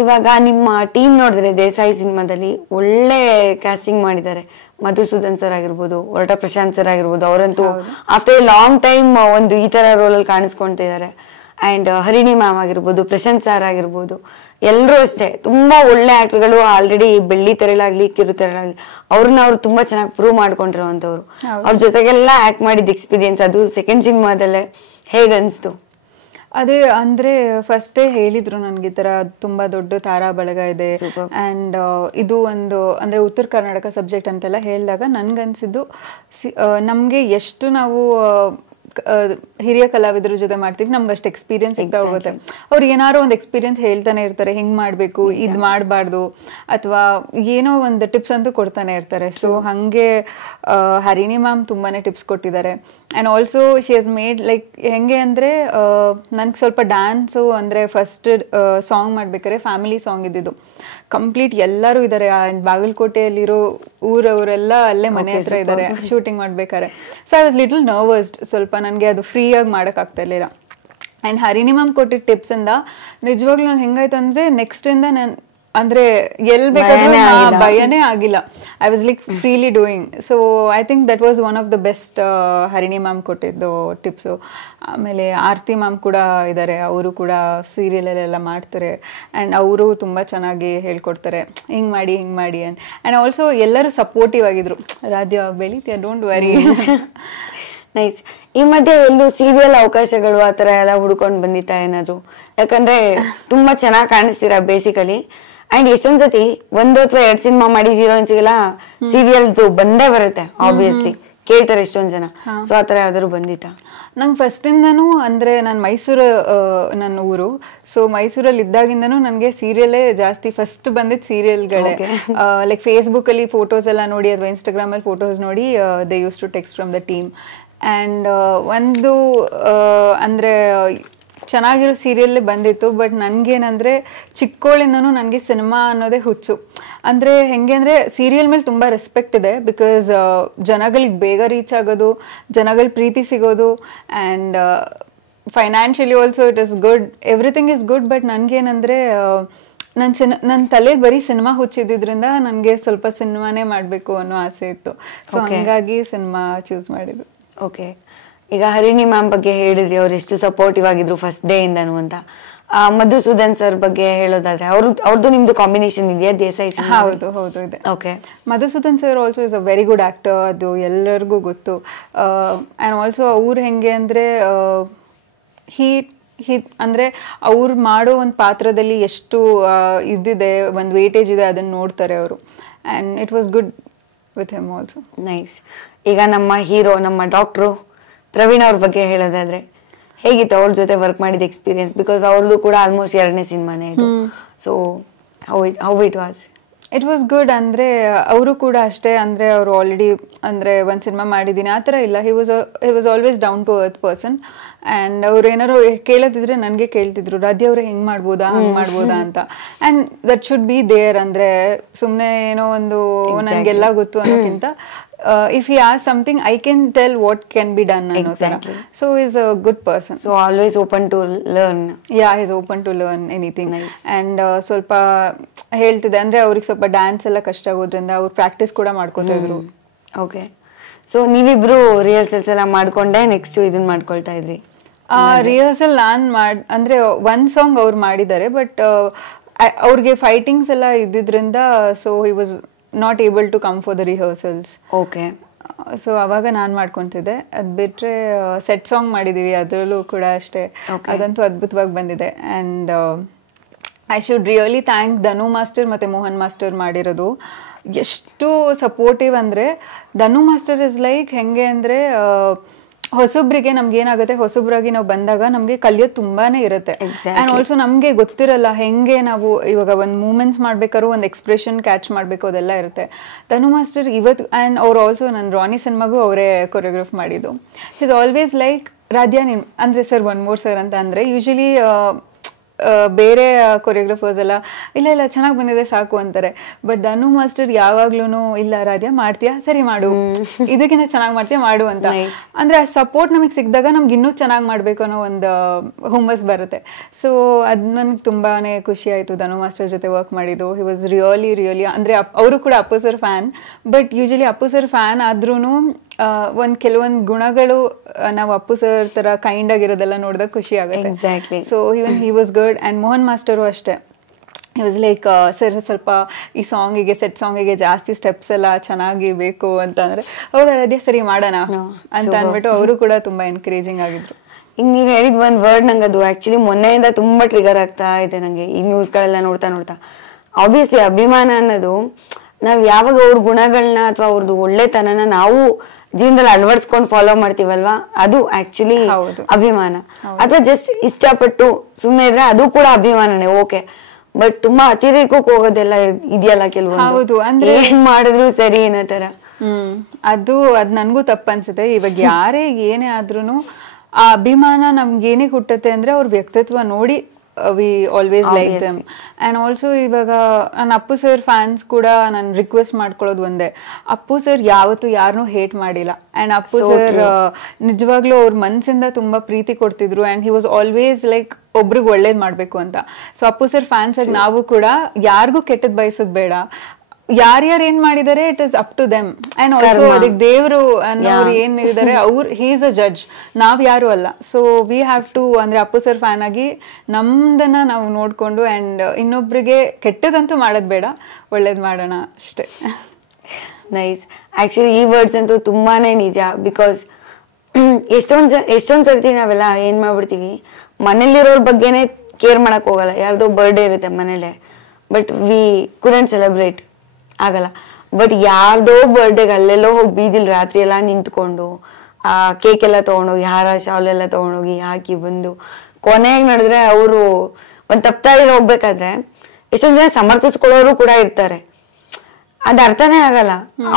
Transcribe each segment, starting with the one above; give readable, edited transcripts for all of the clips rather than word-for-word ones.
ಇವಾಗ ನಿಮ್ಮ ಟೀಮ್ ನೋಡಿದ್ರೆ ದೇಸಾಯಿ ಸಿನಿಮಾದಲ್ಲಿ ಒಳ್ಳೆ ಕಾಸ್ಟಿಂಗ್ ಮಾಡಿದ್ದಾರೆ. ಮಧುಸೂದನ್ ಸರ್ ಆಗಿರ್ಬೋದು, ಹೊರಟ ಪ್ರಶಾಂತ್ ಸರ್ ಆಗಿರ್ಬೋದು, ಅವರಂತೂ ಆಫ್ಟರ್ ಎ ಲಾಂಗ್ ಟೈಮ್ ಒಂದು ಈ ತರ ರೋಲ್ ಅಲ್ಲಿ ಕಾಣಿಸ್ಕೊಂತಿದ್ದಾರೆ. ಅಂಡ್ ಹರಿಣಿ ಮ್ಯಾಮ್ ಆಗಿರ್ಬೋದು, ಪ್ರಶಾಂತ್ ಸರ್ ಆಗಿರ್ಬೋದು, ಎಲ್ಲರೂ ಅಷ್ಟೇ ತುಂಬಾ ಒಳ್ಳೆ ಆಕ್ಟರ್ಗಳು. ಆಲ್ರೆಡಿ ಬೆಳ್ಳಿ ತೆರಳಾಗ್ಲಿ ಕಿರು ತೆರಳಾಗ್ಲಿ ಅವ್ರನ್ನ ಅವ್ರು ತುಂಬಾ ಚೆನ್ನಾಗಿ ಪ್ರೂವ್ ಮಾಡ್ಕೊಂಡಿರುವಂತವ್ರು. ಅವ್ರ ಜೊತೆಗೆಲ್ಲ ಆಕ್ಟ್ ಮಾಡಿದ ಎಕ್ಸ್ಪೀರಿಯನ್ಸ್ ಅದು ಸೆಕೆಂಡ್ ಸಿನಿಮಾದಲ್ಲೇ ಹೇಗನ್ಸ್ತು? ಅದೇ ಅಂದ್ರೆ ಫಸ್ಟೇ ಹೇಳಿದ್ರು ನನ್ಗೆ ಈ ತರ ತುಂಬಾ ದೊಡ್ಡ ತಾರಾ ಬಳಗ ಇದೆ ಅಂಡ್ ಇದು ಒಂದು ಅಂದ್ರೆ ಉತ್ತರ ಕರ್ನಾಟಕ ಸಬ್ಜೆಕ್ಟ್ ಅಂತೆಲ್ಲ ಹೇಳಿದಾಗ ನನ್ಗನ್ಸಿದ್ದು ನಮ್ಗೆ ಎಷ್ಟು ನಾವು ಹಿರಿಯ ಕಲಾವಿದರ ಜೊತೆ ಮಾಡ್ತೀವಿ ನಮ್ಗೆ ಅಷ್ಟು ಎಕ್ಸ್ಪೀರಿಯನ್ಸ್ ಸಿಗ್ತಾ ಹೋಗುತ್ತೆ. ಅವ್ರು ಏನಾರು ಒಂದು ಎಕ್ಸ್ಪೀರಿಯನ್ಸ್ ಹೇಳ್ತಾನೆ ಇರ್ತಾರೆ, ಹಿಂಗ್ ಮಾಡ್ಬೇಕು, ಇದ್ ಮಾಡಬಾರ್ದು, ಅಥವಾ ಏನೋ ಒಂದು ಟಿಪ್ಸ್ ಅಂತೂ ಕೊಡ್ತಾನೆ ಇರ್ತಾರೆ. ಸೊ ಹಂಗೆ ಹರಿಣಿ ಮ್ಯಾಮ್ ತುಂಬಾನೇ ಟಿಪ್ಸ್ ಕೊಟ್ಟಿದ್ದಾರೆ. And also she has made like ಹೆಂಗೆ ಅಂದ್ರೆ ನನ್ಗೆ ಸ್ವಲ್ಪ ಡ್ಯಾನ್ಸು ಅಂದ್ರೆ ಫಸ್ಟ್ ಸಾಂಗ್ ಮಾಡ್ಬೇಕಾದ್ರೆ ಫ್ಯಾಮಿಲಿ ಸಾಂಗ್ ಇದ್ದಿದ್ದು ಕಂಪ್ಲೀಟ್ ಎಲ್ಲರೂ ಇದ್ದಾರೆ. ಬಾಗಲಕೋಟೆಯಲ್ಲಿರೋ ಊರವರೆಲ್ಲ ಅಲ್ಲೇ ಮನೆ ಹತ್ರ ಇದ್ದಾರೆ ಶೂಟಿಂಗ್ ಮಾಡ್ಬೇಕಾರೆ. ಸೊ ಐ ವಾಸ್ ಲಿಟಲ್ ನರ್ವಸ್ಡ್, ಸ್ವಲ್ಪ ನನಗೆ ಅದು ಫ್ರೀ ಆಗಿ ಮಾಡಕ್ ಆಗ್ತಾ ಇರ್ಲಿಲ್ಲ. ಅಂಡ್ ಹರಿಣಿ ಮ್ಯಾಮ್ ಕೊಟ್ಟಿದ್ದ ಟಿಪ್ಸ್ ಇಂದ ನಿಜವಾಗ್ಲೂ ನಂಗೆ ಹೆಂಗಾಯ್ತು ಅಂದ್ರೆ ನೆಕ್ಸ್ಟ್ ಇಂದ ನಾನು ಅಂದ್ರೆ ಎಲ್ ಬೇಕಾದ್ರೂ ಭಯನೇ ಆಗಿಲ್ಲ. I was like freely doing. So I think that was one of the best Harini ma'am ಕೊಟ್ಟಿದ್ದು ಟಿಪ್ಸು. ಆಮೇಲೆ ಆರ್ತಿ ಮ್ಯಾಮ್ ಕೂಡ ಇದ್ದಾರೆ, ಅವರು ಕೂಡ ಸೀರಿಯಲಲ್ಲೆಲ್ಲ ಮಾಡ್ತಾರೆ ಆ್ಯಂಡ್ ಅವರು ತುಂಬ ಚೆನ್ನಾಗಿ ಹೇಳ್ಕೊಡ್ತಾರೆ, ಹಿಂಗೆ ಮಾಡಿ ಆ್ಯಂಡ್ ಆಲ್ಸೋ ಎಲ್ಲರೂ ಸಪೋರ್ಟಿವ್ ಆಗಿದ್ರು. ರಾಧ್ಯ ಬೆಳಿತೀಯ, ಡೋಂಟ್ ವರಿ. ನೈಸ್. ಈ ಮಧ್ಯೆ ಎಲ್ಲೂ ಸೀರಿಯಲ್ ಅವಕಾಶಗಳು ಆ ಥರ ಎಲ್ಲ ಹುಡ್ಕೊಂಡು ಬಂದಿತ್ತಾ ಏನಾದ್ರು? ಯಾಕಂದ್ರೆ ತುಂಬಾ ಚೆನ್ನಾಗಿ ಕಾಣಿಸ್ತೀರಾ ಬೇಸಿಕಲಿ. ಅಂಡ್ ಎಷ್ಟೊಂದ್ ಸತಿ 1 ಅಥವಾ 2 ಸಿನಿಮಾ ಮಾಡಿ ಹೀರೋಯಿನ್ಸ್ಗೆಲ್ಲ ಸೀರಿಯಲ್ದು ಬಂದೇ ಬರುತ್ತೆ, ಆಬ್ವಿಯಸ್ಲಿ ಕೇಳ್ತಾರೆ ಎಷ್ಟೊಂದ್ ಜನ. ಸೊ ಆತರ ಯಾವ್ದಾದ್ರು ಬಂದಿತ್ತಾ? ನಂಗೆ ಫಸ್ಟಿಂದನೂ ಅಂದರೆ ನಾನು ಮೈಸೂರು ನನ್ನ ಊರು. ಸೊ ಮೈಸೂರಲ್ಲಿ ಇದ್ದಾಗಿಂದನೂ ನನಗೆ ಸೀರಿಯಲೇ ಜಾಸ್ತಿ ಫಸ್ಟ್ ಬಂದಿದ್ದು ಸೀರಿಯಲ್ಗಳೇ. ಲೈಕ್ ಫೇಸ್ಬುಕ್ಕಲ್ಲಿ ಫೋಟೋಸ್ ಎಲ್ಲ ನೋಡಿ ಅಥವಾ ಇನ್ಸ್ಟಾಗ್ರಾಮಲ್ಲಿ ಫೋಟೋಸ್ ನೋಡಿ they use to text from the team. And ಒಂದು ಅಂದರೆ ಚೆನ್ನಾಗಿರೋ ಸೀರಿಯಲ್ಲೇ ಬಂದಿತ್ತು. ಬಟ್ ನನಗೇನಂದರೆ ಚಿಕ್ಕವಳಿಂದನೂ ನನಗೆ ಸಿನಿಮಾ ಅನ್ನೋದೇ ಹುಚ್ಚು. ಅಂದರೆ ಹೆಂಗೆ ಅಂದರೆ ಸೀರಿಯಲ್ ಮೇಲೆ ತುಂಬ ರೆಸ್ಪೆಕ್ಟ್ ಇದೆ, ಬಿಕಾಸ್ ಜನಗಳಿಗೆ ಬೇಗ ರೀಚ್ ಆಗೋದು, ಜನಗಳ ಪ್ರೀತಿ ಸಿಗೋದು, and financially also it is good, everything is good. But ನನಗೇನಂದರೆ ನನ್ನ ತಲೆ ಬರೀ ಸಿನಿಮಾ ಹುಚ್ಚಿದ್ರಿಂದ ನನಗೆ ಸ್ವಲ್ಪ ಸಿನಿಮಾನೇ ಮಾಡಬೇಕು ಅನ್ನೋ ಆಸೆ ಇತ್ತು. ಸೊ ಹಂಗಾಗಿ ಸಿನಿಮಾ ಚೂಸ್ ಮಾಡಿದ್ದು. ಓಕೆ. ಈಗ ಹರಿಣಿ ಮ್ಯಾಮ್ ಬಗ್ಗೆ ಹೇಳಿದ್ರಿ, ಅವ್ರು ಎಷ್ಟು ಸಪೋರ್ಟಿವ್ ಆಗಿದ್ರು ಫಸ್ಟ್ ಡೇ ಇಂದನು ಅಂತ. ಮಧುಸೂದನ್ ಸರ್ ಬಗ್ಗೆ ಹೇಳೋದಾದ್ರೆ ಅವ್ರದ್ದು ನಿಮ್ದು ಕಾಂಬಿನೇಷನ್ ಇದೆಯಾ ದೇಸಾಯಿ? ಹೌದು ಹೌದು ಇದೆ. Okay. Madhusudan sir also is a very good actor, ಅದು ಎಲ್ಲರಿಗೂ ಗೊತ್ತು. ಆ್ಯಂಡ್ ಆಲ್ಸೋ ಅವ್ರು ಹೆಂಗೆ ಅಂದರೆ ಅಂದರೆ ಅವ್ರು ಮಾಡೋ ಒಂದು ಪಾತ್ರದಲ್ಲಿ ಎಷ್ಟು ಇದಿದೆ, ಒಂದು ವೇಟೇಜ್ ಇದೆ, ಅದನ್ನು ನೋಡ್ತಾರೆ ಅವರು. And it was good with him also. Nice. ಈಗ ನಮ್ಮ ಹೀರೋ, ನಮ್ಮ ಡಾಕ್ಟ್ರು ಪ್ರವೀಣ್ ಅವ್ರ ಬಗ್ಗೆ ಹೇಳೋದಾದ್ರೆ ಹೇಗಿತ್ತು ಅವ್ರ ಜೊತೆ ವರ್ಕ್ ಮಾಡಿದ ಎಕ್ಸ್ಪೀರಿಯನ್ಸ್? ಬಿಕಾಸ್ ಅವ್ರದ್ದು ಕೂಡ ಆಲ್ಮೋಸ್ಟ್ 2ನೇ ಸಿನಿಮಾನೇ ಇದು. So how it was? It was good. ಅಂದರೆ ಅವರು ಕೂಡ ಅಷ್ಟೇ, ಅಂದರೆ ಅವರು ಆಲ್ರೆಡಿ ಅಂದರೆ ಒಂದು ಸಿನಿಮಾ ಮಾಡಿದ್ದೀನಿ ಆ ಥರ ಇಲ್ಲ. He was always down to earth person. And ಅವ್ರು ಏನಾರು ಕೇಳೋದಿದ್ರೆ ನನಗೆ ಕೇಳ್ತಿದ್ರು, ರಾಧ್ಯ ಅವ್ರೆ ಹೆಂಗೆ ಮಾಡ್ಬೋದಾ, ಹಂಗೆ ಮಾಡ್ಬೋದಾ ಅಂತ. And that should be there. ಅಂದರೆ ಸುಮ್ಮನೆ ಏನೋ ಒಂದು ನನಗೆಲ್ಲ ಗೊತ್ತು ಅನ್ನೋಕ್ಕಿಂತ if he asks something, I can tell what can be done. Exactly. So he's a good person. So always open to learn. Yeah, he's open to learn anything. Nice. And ಸ್ವಲ್ಪ ಹೇಳ್ತಿದ್ದೆ ಅಂದರೆ ಅವ್ರಿಗೆ ಸ್ವಲ್ಪ ಡ್ಯಾನ್ಸ್ ಎಲ್ಲ ಕಷ್ಟ ಆಗೋದ್ರಿಂದ ಅವ್ರು practice ಕೂಡ ಮಾಡ್ಕೊತಾ ಇದ್ರು. ಓಕೆ. ಸೊ ನೀವಿಬ್ರು ರಿಹರ್ಸಲ್ಸ್ ಎಲ್ಲ ಮಾಡ್ಕೊಂಡೆ ನೆಕ್ಸ್ಟ್ ಇದನ್ನ ಮಾಡ್ಕೊಳ್ತಾ ಇದ್ರಿ? ರಿಹರ್ಸಲ್ ಅಂದರೆ ಒಂದು ಸಾಂಗ್ ಅವ್ರು ಮಾಡಿದ್ದಾರೆ, ಬಟ್ ಅವ್ರಿಗೆ ಫೈಟಿಂಗ್ಸ್ ಎಲ್ಲ ಇದ್ದಿದ್ರಿಂದ so he was not able to come for the rehearsals. Okay. So ಅವಾಗ ನಾನು ಮಾಡ್ಕೊತಿದ್ದೆ. ಅದು ಬಿಟ್ಟರೆ ಸೆಟ್ ಸಾಂಗ್ ಮಾಡಿದ್ದೀವಿ, ಅದರಲ್ಲೂ ಕೂಡ ಅಷ್ಟೇ, ಅದಂತೂ ಅದ್ಭುತವಾಗಿ ಬಂದಿದೆ. And I should really thank Dhanu master ಮತ್ತು ಮೋಹನ್ ಮಾಸ್ಟರ್ ಮಾಡಿರೋದು. ಎಷ್ಟು ಸಪೋರ್ಟಿವ್ ಅಂದರೆ ಧನು ಮಾಸ್ಟರ್ ಇಸ್ ಲೈಕ್ ಹೆಂಗೆ ಅಂದರೆ ಹೊಸಬ್ರಿಗೆ ನಮ್ಗೆ ಏನಾಗುತ್ತೆ, ಹೊಸಬ್ರಾಗಿ ನಾವು ಬಂದಾಗ ನಮಗೆ ಕಲಿಯೋದು ತುಂಬಾನೇ ಇರುತ್ತೆ. ಆ್ಯಂಡ್ ಆಲ್ಸೋ ನಮಗೆ ಗೊತ್ತಿರಲ್ಲ ಹೆಂಗೆ ನಾವು ಇವಾಗ ಒಂದು ಮೂಮೆಂಟ್ಸ್ ಮಾಡ್ಬೇಕಾದ್ರು ಒಂದು ಎಕ್ಸ್ಪ್ರೆಷನ್ ಕ್ಯಾಚ್ ಮಾಡಬೇಕು, ಅದೆಲ್ಲ ಇರುತ್ತೆ. ಧನು ಮಾಸ್ಟರ್ ಇವತ್ತು ಆ್ಯಂಡ್ ಅವ್ರು ಆಲ್ಸೋ ನನ್ನ ರಾಣಿ ಸಿನಿಮಾಗೂ ಅವರೇ ಕೊರಿಯೋಗ್ರಾಫ್ ಮಾಡಿದ್ದು. ಈಸ್ ಆಲ್ವೇಸ್ ಲೈಕ್ ರಾಧ್ಯ ನೀನು ಅಂದರೆ ಸರ್ 1 more ಸರ್ ಅಂತ ಅಂದರೆ ಯೂಶಲಿ ಬೇರೆ ಕೊರಿಯೋಗ್ರಫರ್ಸ್ ಎಲ್ಲ ಇಲ್ಲ ಚೆನ್ನಾಗಿ ಬಂದಿದೆ ಸಾಕು ಅಂತಾರೆ. ಬಟ್ ಧನು ಮಾಸ್ಟರ್ ಯಾವಾಗ್ಲೂ ಇಲ್ಲ ರಾಧ್ಯ ಮಾಡ್ತೀಯಾ, ಸರಿ ಮಾಡು, ಇದಕ್ಕಿಂತ ಚೆನ್ನಾಗಿ ಮಾಡ್ತೀಯಾ ಮಾಡು ಅಂತ. ಅಂದ್ರೆ ಆ ಸಪೋರ್ಟ್ ನಮಗೆ ಸಿಕ್ಕಿದಾಗ ನಮ್ಗೆ ಇನ್ನೂ ಚೆನ್ನಾಗಿ ಮಾಡ್ಬೇಕು ಅನ್ನೋ ಒಂದು ಹುಮ್ಮಸ್ ಬರುತ್ತೆ. ಸೊ ಅದ್ ನನ್ಗೆ ತುಂಬಾನೇ ಖುಷಿ ಆಯ್ತು ಧನು ಮಾಸ್ಟರ್ ಜೊತೆ ವರ್ಕ್ ಮಾಡಿದ್ದು. ಹಿ ವಾಸ್ ರಿಯಲಿ ಅಂದ್ರೆ ಅವರು ಕೂಡ Appu sir fan. But usually Appu sir fan ಆದ್ರೂ ಕೆಲವೊಂದು ಗುಣಗಳು ನಾವು ಅಪ್ಪು ಸರ್ ತರ ಕೈಂಡ್ ಆಗಿರೋದೆಲ್ಲ ನೋಡಿದಾಗ ಖುಷಿ ಆಗುತ್ತೆ. So even he was good. And Mohan master ಅಷ್ಟೇ, ಹಿ ವಾಸ್ ಲೈಕ್ ಸರ್ ಸ್ವಲ್ಪ ಈ ಸಾಂಗಿಗೆ ಸೆಟ್ ಸಾಂಗಿಗೆ ಜಾಸ್ತಿ ಸ್ಟೆಪ್ಸ್ ಎಲ್ಲ ಚೆನ್ನಾಗಿ ಬೇಕು ಅಂತ ಅಂದ್ರೆ ಹೌದಾ ಅದೇ ಸರಿ ಮಾಡೋಣ ಅಂತ ಅಂದ್ಬಿಟ್ಟು ಅವರು ಕೂಡ ತುಂಬಾ ಎನ್ಕರೇಜಿಂಗ್ ಆಗಿದ್ರು. ಈಗ ನೀವು ಹೇಳಿದ ಒಂದ್ ವರ್ಡ್ ನಂಗೆ ಅದು ಆಕ್ಚುಲಿ ಮೊನ್ನೆಯಿಂದ ತುಂಬಾ ಟ್ರಿಗರ್ ಆಗ್ತಾ ಇದೆ ನಂಗೆ ಈ ನ್ಯೂಸ್ಗಳೆಲ್ಲ ನೋಡ್ತಾ. ಆಬ್ವಿಯಸ್ಲಿ ಅಭಿಮಾನ ಅನ್ನೋದು ನಾವ್ ಯಾವಾಗ ಅವ್ರ ಗುಣಗಳನ್ನ ಅಥವಾ ಅವ್ರದ್ದು ಒಳ್ಳೆತನನ ನಾವು ಜೀವನದಲ್ಲಿ ಅಳವಡಿಸ್ಕೊಂಡು ಫಾಲೋ ಮಾಡ್ತೀವಲ್ವಾ, ಅದು ಆಕ್ಚುಲಿ ಅಭಿಮಾನ. ಅಥವಾ ಜಸ್ಟ್ ಇಷ್ಟಪಟ್ಟು ಸುಮ್ಮನೆ ಇದ್ರೆ ಅದು ಕೂಡ ಅಭಿಮಾನನೇ, ಓಕೆ. ಬಟ್ ತುಂಬಾ ಅತಿರೇಕಕ್ಕೆ ಹೋಗೋದೆಲ್ಲ ಇದೆಯಲ್ಲ ಕೆಲವೊಂದು, ಅಂದ್ರೆ ಏನ್ ಮಾಡಿದ್ರು ಸರಿ ಅನ್ನೋ ತರ. ಅದ್ ನನ್ಗೂ ತಪ್ಪ ಅನ್ಸುತ್ತೆ. ಇವಾಗ ಯಾರೇ ಏನೇ ಆದ್ರೂನು ಆ ಅಭಿಮಾನ ನಮ್ಗೇನೇ ಹುಟ್ಟತ್ತೆ ಅಂದ್ರೆ ಅವ್ರ ವ್ಯಕ್ತಿತ್ವ ನೋಡಿ we always like them. And also ಇವಾಗ ನಾನು ಅಪ್ಪು ಸರ್ ಫ್ಯಾನ್ಸ್ ಕೂಡ ನಾನು ರಿಕ್ವೆಸ್ಟ್ ಮಾಡ್ಕೊಳ್ಳೋದು ಒಂದೇ, ಅಪ್ಪು ಸರ್ ಯಾವತ್ತು ಯಾರನ್ನೂ ಹೇಟ್ ಮಾಡಿಲ್ಲ. ಅಂಡ್ ಅಪ್ಪು ಸರ್ ನಿಜವಾಗ್ಲೂ ಅವ್ರ ಮನ್ಸಿಂದ ತುಂಬಾ ಪ್ರೀತಿ ಕೊಡ್ತಿದ್ರು. And he was always like ಒಬ್ರಿಗೆ ಒಳ್ಳೇದ್ ಮಾಡ್ಬೇಕು ಅಂತ. ಸೊ ಅಪ್ಪು ಸರ್ ಫ್ಯಾನ್ಸ್ ಆಗಿ ನಾವು ಕೂಡ ಯಾರಿಗೂ ಕೆಟ್ಟದ್ ಬಯಸೋದ್ ಬೇಡ. ಯಾರ್ಯಾರು ಏನ್ ಮಾಡಿದಾರೆ it is up to them. And also ಅದಕ್ಕೆ ದೇವ್ರು ಅನ್ನೋರು ಏನಿದ್ದಾರೆ ಅವ್ರು ಹಿ ಇಸ್ ಅ ಜಡ್ಜ್, ನಾವ್ ಯಾರು ಅಲ್ಲ. ಸೊ ವಿ ಹ್ಯಾವ್ ಟು ಅಂದ್ರೆ ಅಪ್ಪು ಸರ್ ಫ್ಯಾನ್ ಆಗಿ ನಮ್ದನ್ನ ನಾವು ನೋಡ್ಕೊಂಡು ಅಂಡ್ ಇನ್ನೊಬ್ರಿಗೆ ಕೆಟ್ಟದಂತೂ ಮಾಡೋದ್ ಬೇಡ, ಒಳ್ಳೇದ್ ಮಾಡೋಣ ಅಷ್ಟೇ. ನೈಸ್. ಆಕ್ಚುಲಿ ಈ ವರ್ಡ್ಸ್ ಅಂತೂ ತುಂಬಾನೇ ನಿಜ. ಬಿಕಾಸ್ ಎಷ್ಟೊಂದ್ ಸರ್ತಿ ನಾವೆಲ್ಲ ಏನ್ ಮಾಡ್ಬಿಡ್ತೀವಿ, ಮನೇಲಿರೋರ್ ಬಗ್ಗೆನೆ ಕೇರ್ ಮಾಡಕ್ ಹೋಗಲ್ಲ. ಯಾರ್ದೋ ಬರ್ಡೇ ಇರುತ್ತೆ ಮನೇಲೆ, ಬಟ್ ವಿ ಕುಡಂಟ್ ಸೆಲೆಬ್ರೇಟ್ ಆಗಲ್ಲ. ಬಟ್ ಯಾರ್ದೋ ಬರ್ಡೇಗೆ ಅಲ್ಲೆಲ್ಲೋ ಹೋಗಿ ಬೀದಿಲ್ ರಾತ್ರಿ ಎಲ್ಲ ನಿಂತ್ಕೊಂಡು ಆ ಕೇಕ್ ಎಲ್ಲ ತಗೊಂಡೋಗಿ ಹಾರ ಶಾಲೆಲ್ಲ ತಗೊಂಡೋಗಿ ಹಾಕಿ ಬಂದು ಕೊನೆಗೆ ನಡೆದ್ರೆ ಅವರು ಒಂದ್ ತಪ್ಪಾಗಿ ಹೋಗ್ಬೇಕಾದ್ರೆ ಎಷ್ಟೊಂದ್ ಜನ ಸಮರ್ಥಿಸ್ಕೊಳ್ಳೋರು ಕೂಡ ಇರ್ತಾರೆ. ಅದ್ ಅರ್ಥನೇ ಆಗಲ್ಲ.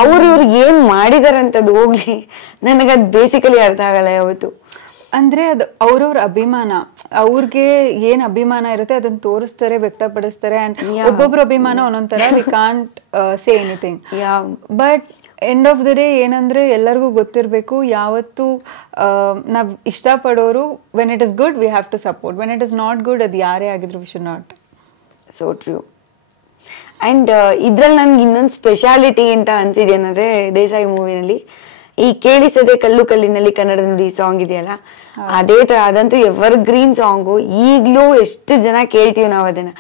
ಇವ್ರಿಗೆ ಏನ್ ಮಾಡಿದಾರಂತದ್ದು ಹೋಗ್ಲಿ, ನನಗದ್ ಬೇಸಿಕಲಿ ಅರ್ಥ ಆಗಲ್ಲ ಯಾವತ್ತು. ಅಂದ್ರೆ ಅದು ಅವ್ರವ್ರ ಅಭಿಮಾನ, ಅವ್ರಿಗೆ ಏನ್ ಅಭಿಮಾನ ಇರುತ್ತೆ ಅದನ್ನ ತೋರಿಸ್ತಾರೆ, ವ್ಯಕ್ತಪಡಿಸ್ತಾರೆ. ಅಂಡ್ ಒಬ್ಬೊಬ್ರ ಅಭಿಮಾನ ಒಂದೊಂದ್ ತರ, we can't say anything. But end of the day ಏನಂದ್ರೆ ಎಲ್ಲರಿಗೂ ಗೊತ್ತಿರ್ಬೇಕು, ಯಾವತ್ತು ನಾವ್ ಇಷ್ಟಪಡೋರು when it is good we have to support, when it is not good ಅದು ಯಾರೇ ಆಗಿದ್ರು we should not. So true. And ಇದ್ರಲ್ಲಿ ನನ್ಗೆ ಇನ್ನೊಂದು ಸ್ಪೆಷಾಲಿಟಿ ಅಂತ ಅನ್ಸಿದೇನಂದ್ರೆ ದೇಸಾಯಿ ಮೂವಿನಲ್ಲಿ ಈ ಕೇಳಿಸದೆ ಕಲ್ಲು ಕಲ್ಲಿನಲ್ಲಿ ಕನ್ನಡ ನುಡಿ ಸಾಂಗ್ ಇದೆಯಲ್ಲ, ಅದೇ ತರ ಅದಂತೂ ಎವರ್ ಗ್ರೀನ್ ಸಾಂಗು. ಈಗ್ಲೂ ಎಷ್ಟು ಜನ ಕೇಳ್ತೀವಿ ನಾವು ಅದನ್ನ.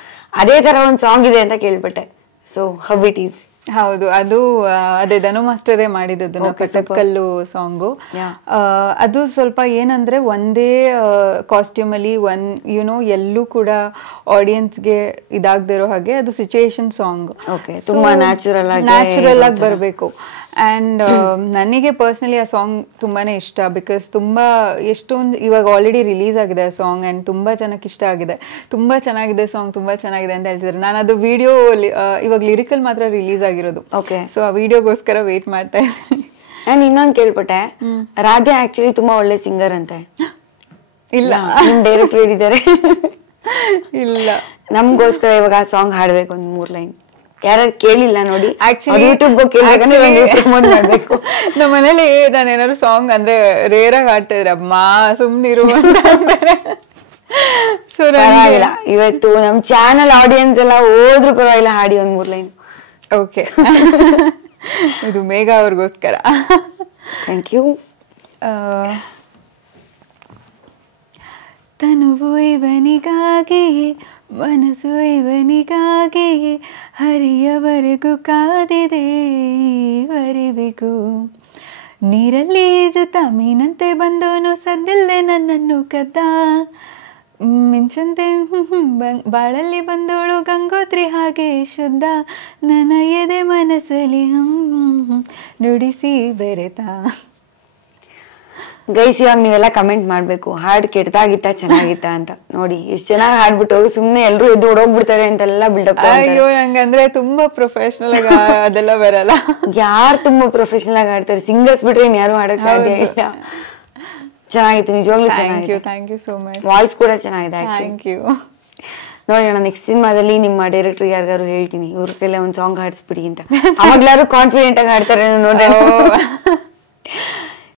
ಅದೇ ತರ ಒಂದ್ ಸಾಂಗ್ ಇದೆ ಅಂತ ಕೇಳ್ಪಟ್ಟೆ. So how it is. ಹೌದು, ಅದು ಅದೇ ಧನು ಮಾಸ್ಟರೇ ಮಾಡಿದ್ದನ್ನ ಪಟ್ಟದಕಲ್ಲು ಸಾಂಗು. ಅದು ಸ್ವಲ್ಪ ಏನಂದ್ರೆ ಒಂದೇ ಕಾಸ್ಟ್ಯೂಮ್ ಅಲ್ಲಿ ಎಲ್ಲೂ ಕೂಡ ಆಡಿಯನ್ಸ್ಗೆ ಇದಾಗದಿರೋ ಹಾಗೆ ಅದು ಸಿಚುಯೇಷನ್ ಸಾಂಗ್, ತುಂಬಾ ನ್ಯಾಚುರಲ್ ಆಗಿ ಬರಬೇಕು. ಅಂಡ್ ನನಗೆ ಪರ್ಸನಲಿ ಆ ಸಾಂಗ್ ತುಂಬಾನೇ ಇಷ್ಟ. ಬಿಕಾಸ್ ತುಂಬಾ ಎಷ್ಟೊಂದು ಇವಾಗ ಆಲ್ರೆಡಿ ರಿಲೀಸ್ ಆಗಿದೆ ಆ ಸಾಂಗ್ ಅಂಡ್ ತುಂಬಾ ಜನಕ್ಕೆ ಇಷ್ಟ ಆಗಿದೆ. ತುಂಬಾ ಚೆನ್ನಾಗಿದೆ ಸಾಂಗ್, ತುಂಬಾ ಚೆನ್ನಾಗಿದೆ ಅಂತ ಹೇಳ್ತಿದ್ದಾರೆ. ನಾನು ಅದು ವಿಡಿಯೋ ಇವಾಗ ಲಿರಿಕಲ್ ಮಾತ್ರ ರಿಲೀಸ್ ಆಗಿರೋದು. ಸೊ ಆ ವಿಡಿಯೋಗೋಸ್ಕರ ವೇಟ್ ಮಾಡ್ತಾ ಇದ್ದೀನಿ. ನಾನು ಇನ್ನೊಂದು ಕೇಳ್ಪಟ್ಟೆ, ರಾಧೆ ಆಕ್ಚುಲಿ ತುಂಬಾ ಒಳ್ಳೆ ಸಿಂಗರ್ ಅಂತೆ. ಇಲ್ಲ, ಡೈರೆಕ್ಟ್ ಹೇಳಿದ್ದಾರೆ. ಇಲ್ಲ, ನಮ್ಗೋಸ್ಕರ ಇವಾಗ ಆ ಸಾಂಗ್ ಹಾಡ್ಬೇಕು ಒಂದ್ 3 ಲೈನ್. ಯಾರು ಕೇಳಿಲ್ಲ ನೋಡಿ, ಮಾಡ್ಬೇಕು. ನಮ್ಮ ಮನೇಲಿ ನಾನು ಏನಾದ್ರು ಸಾಂಗ್ ಅಂದ್ರೆ ರೇರ್ ಆಗಿ ಹಾಡ್ತಾ ಇದ್ರೆ ಅಮ್ಮ ಸುಮ್ನಿರು. ಸೊ ಇವತ್ತು ನಮ್ ಚಾನಲ್ ಆಡಿಯನ್ಸ್ ಎಲ್ಲ ಹೋದ್ರು ಪರವಾಗಿಲ್ಲ, ಹಾಡಿ ಒಂದ್ 3 ಲೈನ್. ಓಕೆ, ಇದು ಮೇಘ ಅವ್ರಿಗೋಸ್ಕರ. Thank you. ತನುವು ಇವನಿಗಾಗಿಯೇ ಮನಸ್ಸು ಇವನಿಗಾಗಿಯೇ ಹರಿಯವರೆಗೂ ಕಾದಿದೆ ಈವರೆವಿಗೂ. ನೀರಲ್ಲಿ ಈಜುತ್ತಾ ಮೀನಂತೆ ಬಂದೋನು ಸದ್ದಿಲ್ದೆ ನನ್ನನ್ನು ಕದ್ದ. ಮಿಂಚಂತೆ ಬಾಳಲ್ಲಿ ಬಂದೋಳು ಗಂಗೋತ್ರಿ ಹಾಗೆ ಶುದ್ಧ. ನನ್ನ ಎದೆ ಮನಸ್ಸಲ್ಲಿ ನುಡಿಸಿ ಬೆರೆತ. ಗೈಸ್, ಇವಾಗ ನೀವೆಲ್ಲ ಕಮೆಂಟ್ ಮಾಡ್ಬೇಕು, ಹಾಡ್ ಕೆಟ್ಟದಾಗಿತ್ತ ಚೆನ್ನಾಗಿತ್ತ ಅಂತ. ನೋಡಿ ಎಷ್ಟ್ ಚೆನ್ನಾಗಿ ಹಾಡ್ಬಿಟ್ಟು ಸುಮ್ನೆ ಎಲ್ರು ಎದ್ದು ಓಡೋಗ್ಬಿಡ್ತಾರೆ ಅಂತೆಲ್ಲ ಬಿಲ್ಡಪ್. ಅಯ್ಯೋ, ನಂಗಂದ್ರೆ ತುಂಬಾ ಪ್ರೊಫೆಷನಲ್ ಆಗಿ ಅದೆಲ್ಲ ಬರಲ್ಲ. ಯಾರು ತುಂಬಾ ಪ್ರೊಫೆಷನಲ್ ಆಗಿ ಹಾಡ್ತಾರೆ? ಸಿಂಗರ್ಸ್ ಬಿಟ್ರೆ ಇನ್ ಯಾರು ಹಾಡಕ್ ಸಾಧ್ಯ ಇಲ್ಲ. ಚೆನ್ನಾಗಿತ್ತು ನಿಜವಾಗ್ಲೂ. Thank you so much. Voice ಕೂಡ ಚೆನ್ನಾಗಿದೆ. Thank you. ನೋಡೋಣ ನೆಕ್ಸ್ಟ್ ಸಿನಿಮಾದಲ್ಲಿ ನಿಮ್ಮ ಡೈರೆಕ್ಟರ್ ಯಾರಿಗಾರು ಹೇಳ್ತೀನಿ ಇವ್ರ ಕೈಲೇ ಒಂದು ಸಾಂಗ್ ಹಾಡಿಸ್ಬಿಡಿ ಅಂತ. ಅವಾಗ್ಲಾರು ಕಾನ್ಫಿಡೆಂಟ್ ಆಗಿ ಹಾಡ್ತಾರೆ ನೋಡೋಣ.